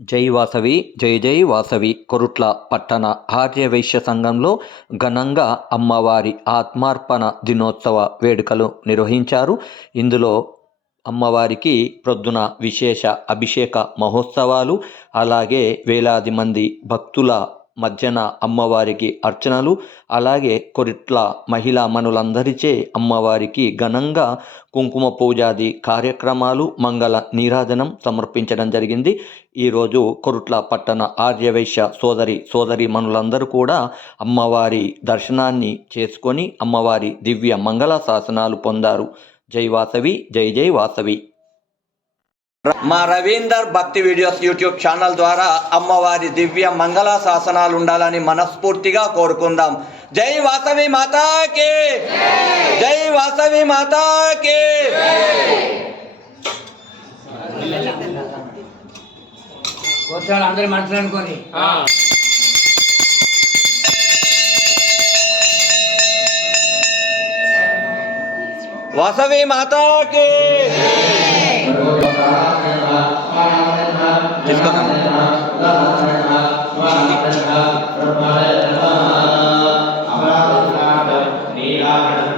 జై వాసవి జై జై వాసవి. కొరుట్ల పట్టణ ఆర్యవైశ్య సంఘంలో ఘనంగా అమ్మవారి ఆత్మార్పణ దినోత్సవ వేడుకలు నిర్వహించారు. ఇందులో అమ్మవారికి ప్రొద్దున విశేష అభిషేక మహోత్సవాలు అలాగే వేలాది మంది భక్తుల మధ్యన అమ్మవారికి అర్చనలు అలాగే కొరిట్ల మహిళా మనులందరిచే అమ్మవారికి ఘనంగా కుంకుమ పూజాది కార్యక్రమాలు మంగళ నీరాజనం సమర్పించడం జరిగింది. ఈరోజు కొరుట్ల పట్టణ ఆర్యవైశ్య సోదరి సోదరి మనులందరూ కూడా అమ్మవారి దర్శనాన్ని చేసుకొని అమ్మవారి దివ్య మంగళ శాసనాలు పొందారు. జై వాసవి జై జై వాసవి. మా రవీందర్ భక్తి వీడియోస్ యూట్యూబ్ ఛానల్ ద్వారా అమ్మవారి దివ్య మంగళ శాసనాలు ఉండాలని మనస్ఫూర్తిగా కోరుకుందాం. జై వాసవి మాతాకి! జై వాసవి మాతాకి! గోత్రాలు అందరి మనసులు అనుకొని వాసవి మాతాకి!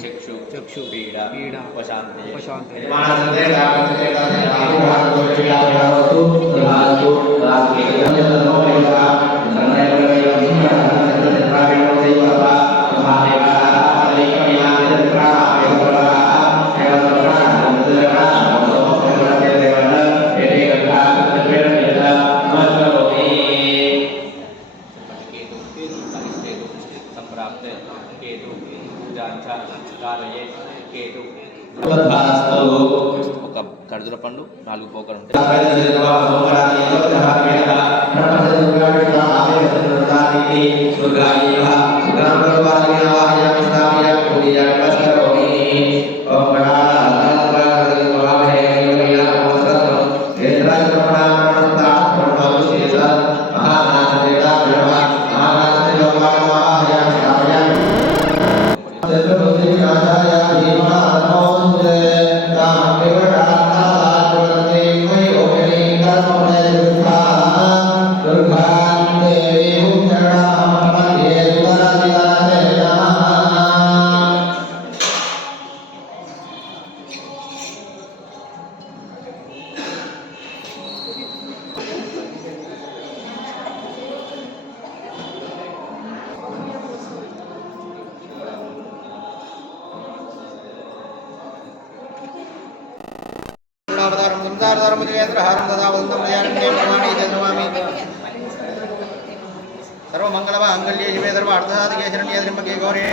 चक्षु चक्षु पीड़ा पीड़ा पशांति पशांति मानसते कामते कामते आहुरातो चिरायावतु रातो रात्रि यंत्र नोमेका సంప్రాప్తే కేతు జాంచ కాలయే ఒక ఖర్జుర పండు నాలుగు పోకలు ఉంటాయి అవతారం సంసారధర్మ దేవేంద్రహారం తదా వందం దయానందే భవానీ చంద్రమామి సర్వమంగళవ అంగళ్యే శివే సర్వ అర్థసాధికే శరణ్యే త్రింబకే గౌరీ.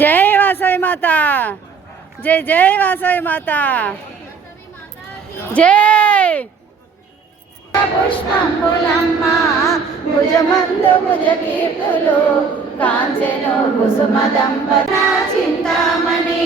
జై వాసవి మాత. జై జై వాసవి మాత. జై. పుష్పంబులమ్మ భుజమందు భుజ కీర్తులు కాంచెను కుసుమ దంపత చింతామణి.